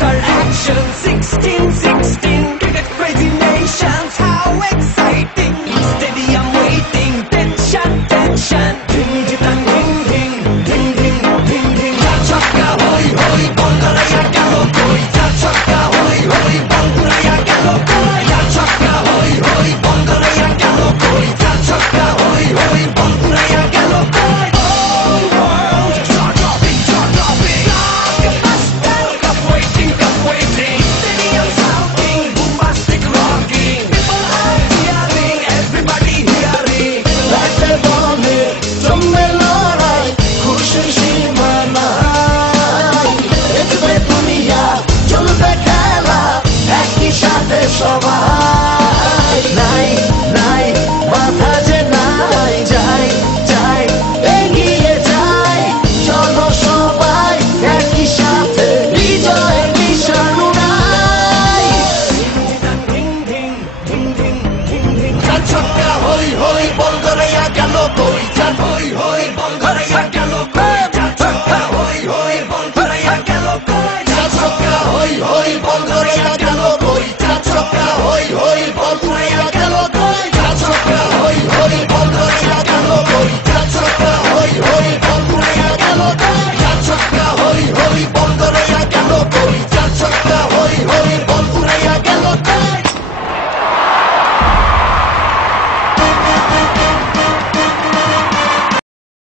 after action. 16, cricket crazy nations, how exciting! Stadium waiting, tension. Ding ding ding ding ding ding ding ding. Chakka hoi hoi, bondalaya gelo koi. Chakka hoi hoi, bondalaya gelo koi. Chakka hoi hoi, bondalaya gelo koi. Chakka hoi hoi, bondalaya gelo koi. Whole world chart-topping. Blockbuster, cup waiting. Stadium shouting, bombastic rocking. People are hearing, everybody hearing. রাতের বনে জমবে লড়াই, খুশির সীমা নাই। দেখবে দুনিয়া, চলবে খেলা, একই সাথে সবাই। নাই বাধা যে নাই, যাই এগিয়ে যাই। চলো সবাই একই সাথে, বিজয়ের নিশান উড়াই। Ding ding ding ding ding ding. Chakka hoi hoi, bondalaya gelo koi. Hoi hoi, bondalaya